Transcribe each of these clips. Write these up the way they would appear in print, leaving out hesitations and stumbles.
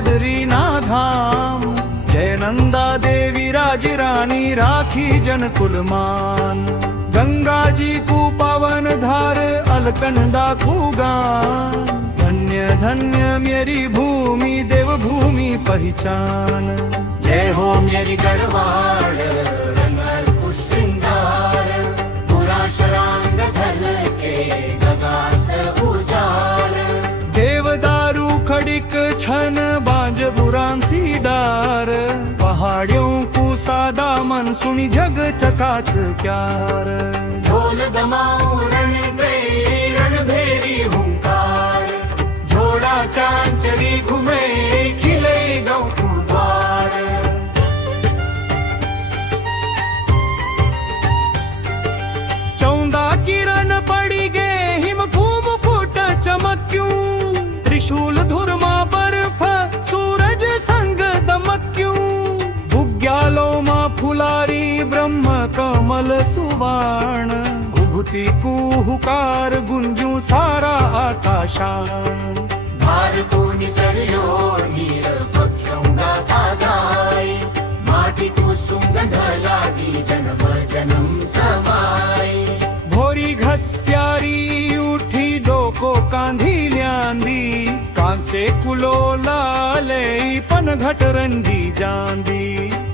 बद्रीना धाम। जय नंदा देवी राजी रानी राखी जन कुलमान। गंगा जी को पावन धार अलकनंदा खुगान। धन्य धन्य मेरी भूमि देव भूमि पहचान। जय हो मेरी गढ़वाल रंगल कुश्रृंगार। पूरा शरांग झलके गगास उजाल। देवदारू खड़िक छन बांज बुरांसी डार। पहाड़ियों को सादा मन सुनी जग चकाच प्यार। ढोल दमाऊ रण गई रणभेरी हुंकार। झोड़ा चांचरी घूमे खिले गौ द्वार। चौंदा किरण पड़ी गे हिम घूम फूट चमक्यूं। त्रिशूल धुरमा बर्फ सूरज संग दमक्यूं। बुग्यालो मा फुलारी ब्रह्म कमल सुवाण। घुघुती कुहुकार गुंजू सारा आकाशान। भार को निसर्यो नीर पक्षों गाथा गाई। माटी को सुगंध लागी जन्म जन्म समाई। भोरी घस्यारी उठी डोको कांधी ल्यांदी। कांसे कुलो लाले पन घट रंगी जांदी।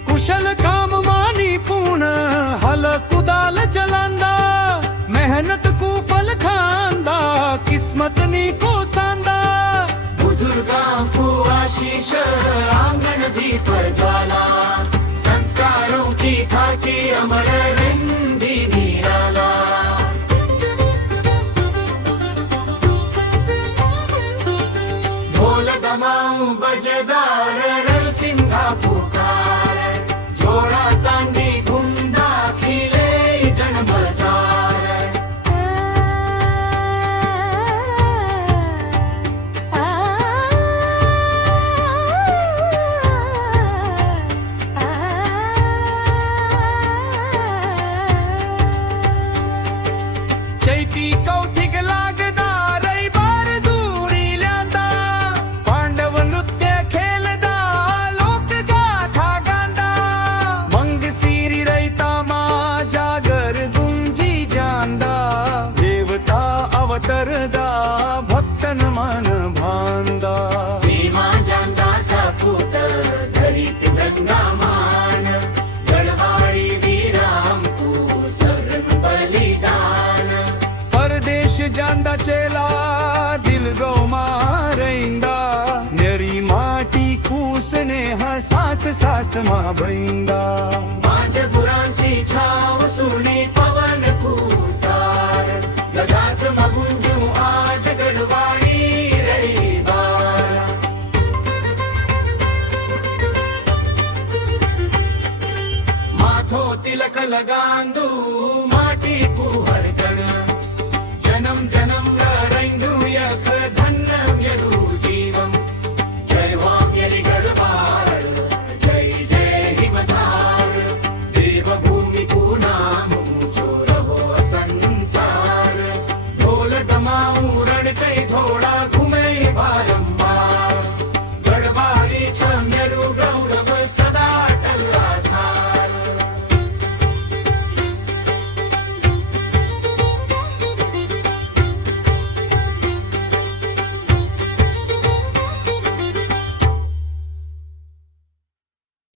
कुशल काम मानी पूर्ण हल कुदाल चलांदा। मेहनत को फल खांदा किस्मत नी को सांदा। बुजुर्गां को आशीष आंगन दीप ज्वाला। संस्कारों की खाकी अमर रिंदी निराला। ढोल दमाऊ बजदार रण सिंहा पुकार। जोड़ा तांडी घुंडा खिले जन्मदार। चैती कौथिक लागदा रविवार दूरी ल्यांदा। पांडव नृत्य खेलदा लोक गाथा गांदा। मंग सीरी रैता मा जागर गुंजी जांदा। देवता अवतरदा भक्तन मन भांदा। सीमा जांदा सपूत धरित गंगा मान। गढ़वाड़ी वीराम को सर्व बलिदान। परदेश जांदा चेला दिल गो मारेंदा। मेरी माटी कूसने सास सास मा बंदा। मांझ बुरांसी छाव सुनी पवन खूसार। गगास मगुंजू आज गढ़वाड़ी रईबार। माथो तिलक लगांदू माटी कुहर गण। जन्म जन्म रैंदू यख धन्य म्यरू जीवम। जय वाम यरि गढ़वाल जय जय हिमधार। देवभूमि को नाम ऊंचो रहो संसार। ढोल दमाऊ रण कई झोड़ा घूमे भारत।